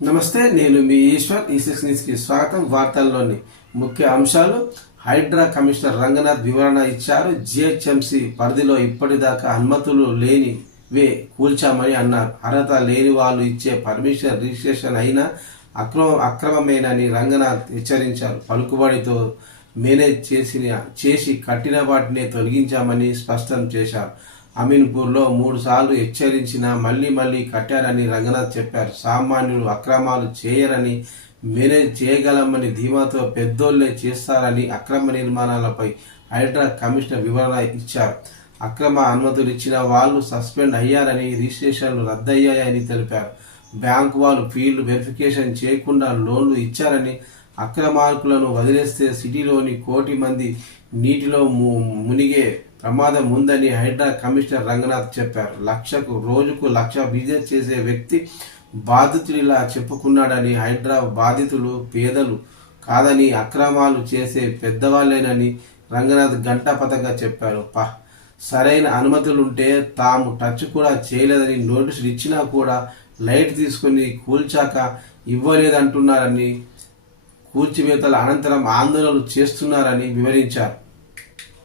నమస్తే, నేను మీ ఈశ్వర్. ఈ6 న్యూస్ కి స్వాగతం. వార్తల్లోని ముఖ్య అంశాలు. హైడ్రా కమిషనర్ రంగనాథ్ వివరణ ఇచ్చారు. జిహెచ్ఎంసీ పరిధిలో ఇప్పటిదాకా అనుమతులు లేనివే కూల్చామని అన్నారు. అర్హత లేని వాళ్ళు ఇచ్చే పర్మిషన్ రిజిస్ట్రేషన్ అయినా అక్రమమేనని రంగనాథ్ హెచ్చరించారు. పలుకుబడితో మేనేజ్ చేసి కట్టిన వాటినే తొలగించామని స్పష్టం చేశారు. అమీన్పూర్లో 3 సార్లు హెచ్చరించినా మళ్లీ కట్టారని రంగనాథ్ చెప్పారు. సామాన్యులు అక్రమాలు చేయరని, మేనేజ్ చేయగలమని ధీమాతో పెద్దోళ్లే చేస్తారని అక్రమ నిర్మాణాలపై హైడ్రా కమిషనర్ వివరణ ఇచ్చారు. అక్రమ అనుమతులు ఇచ్చిన వాళ్ళు సస్పెండ్ అయ్యారని, రిజిస్ట్రేషన్లు రద్దయ్యాయని తెలిపారు. బ్యాంకు వాళ్ళు ఫీల్డ్ వెరిఫికేషన్ చేయకుండా లోన్లు ఇచ్చారని, అక్రమార్కులను వదిలేస్తే సిటీలోని 1 కోటి మంది నీటిలో మునిగే ప్రమాదం ఉందని హైడ్రా కమిషనర్ రంగనాథ్ చెప్పారు. రోజుకు 1,00,000 బిజినెస్ చేసే వ్యక్తి బాధితుడిలా చెప్పుకున్నాడని, హైడ్రా బాధితులు పేదలు కాదని, అక్రమాలు చేసే పెద్దవాళ్లేనని రంగనాథ్ గంటాపథంగా చెప్పారు. సరైన అనుమతులుంటే తాము టచ్ కూడా చేయలేదని, నోటీసులు ఇచ్చినా కూడా లైట్ తీసుకుని కూల్చాక ఇవ్వలేదంటున్నారని, కూల్చివేతల అనంతరం ఆందోళనలు చేస్తున్నారని వివరించారు.